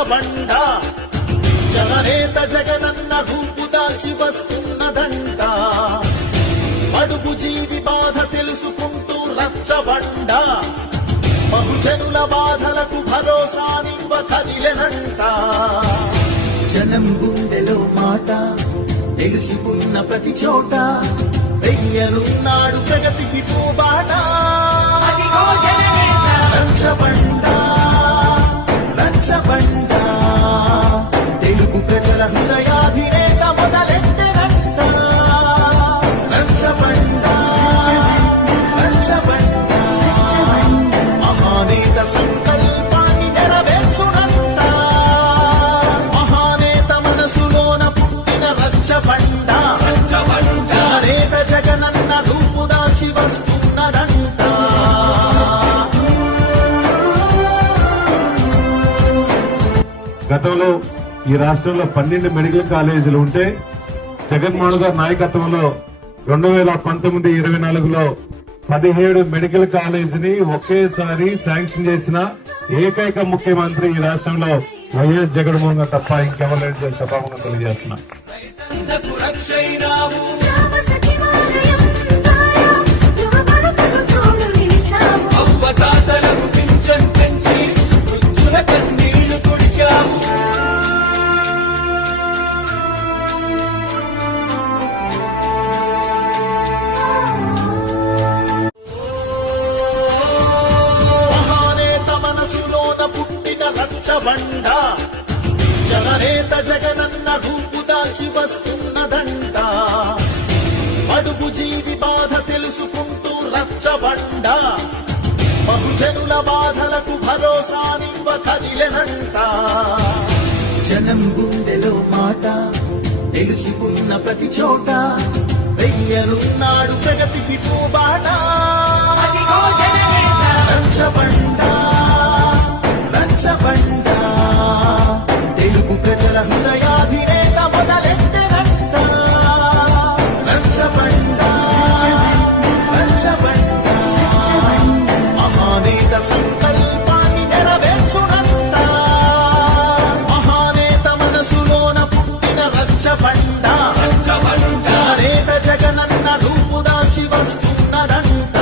రచ్చబండ జననేత జగనన్న రూపు దాల్చి వస్తున్నదంట అడుగు జీవి బాధ తెలుసుకుంటూ రచ్చబండ బహుజనుల బాధలకు భరోసానివ్వ కదిలెనంట జనం గుండెలో మాట తెలుసుకున్న ప్రతి చోట వెయ్యలున్నాడు ప్రగతికి పూబాట రచ్చబండ రచ్చబండ తెలుగు ప్రజల హృదయాధినేత మొదలెట్టెనంట రచ్చబండ రచ్చబండ మహానేత సంకల్పాన్ని నెరవేర్చునంట మహానేత మనసులోన పుట్టిన రచ్చబండ నేత జగనన్న రూపు దాల్చి వస్తున్నదంట గతంలో ఈ రాష్ట్రంలో 12 మెడికల్ కాలేజీలు ఉంటే జగన్మోహన్ గారి నాయకత్వంలో 2019-24లో 17 మెడికల్ కాలేజీని ఒకేసారి శాంక్షన్ చేసిన ఏకైక ముఖ్యమంత్రి ఈ రాష్ట్రంలో వైఎస్ జగన్మోహన్ గారు తప్ప ఇంకెవరు లేని సభాముఖంగా తెలియజేస్తున్నా. రచ్చబండ జననేత జగనన్న రూపు దాల్చి వస్తున్నదంట అడుగు జీవి బాధ తెలుసుకుంటూ రచ్చబండ బహుజనుల బాధలకు భరోసానివ్వ కదిలెనంట జనం గుండెలో మాట తెలుసుకున్న ప్రతి చోట వెయ్యలున్నాడు ప్రగతికి పూబాట రచ్చబండ రచ్చబండ తెలుగు ప్రజల హృదయాధినేత మొదలెట్టెనంట రచ్చబండ రచ్చబండ మహానేత సంకల్పాన్ని నెరవేర్చునంట మహానేత మనసులోన పుట్టిన రచ్చబండ నేత జగనన్న రూపు దాల్చి వస్తున్నదంట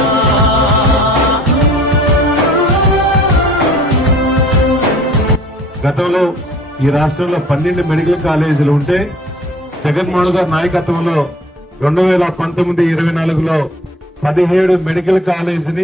గతంలో ఈ రాష్ట్రంలో 12 మెడికల్ కాలేజీలు ఉంటే జగన్మోహన్ గారి నాయకత్వంలో 2019-24లో 17 మెడికల్ కాలేజీని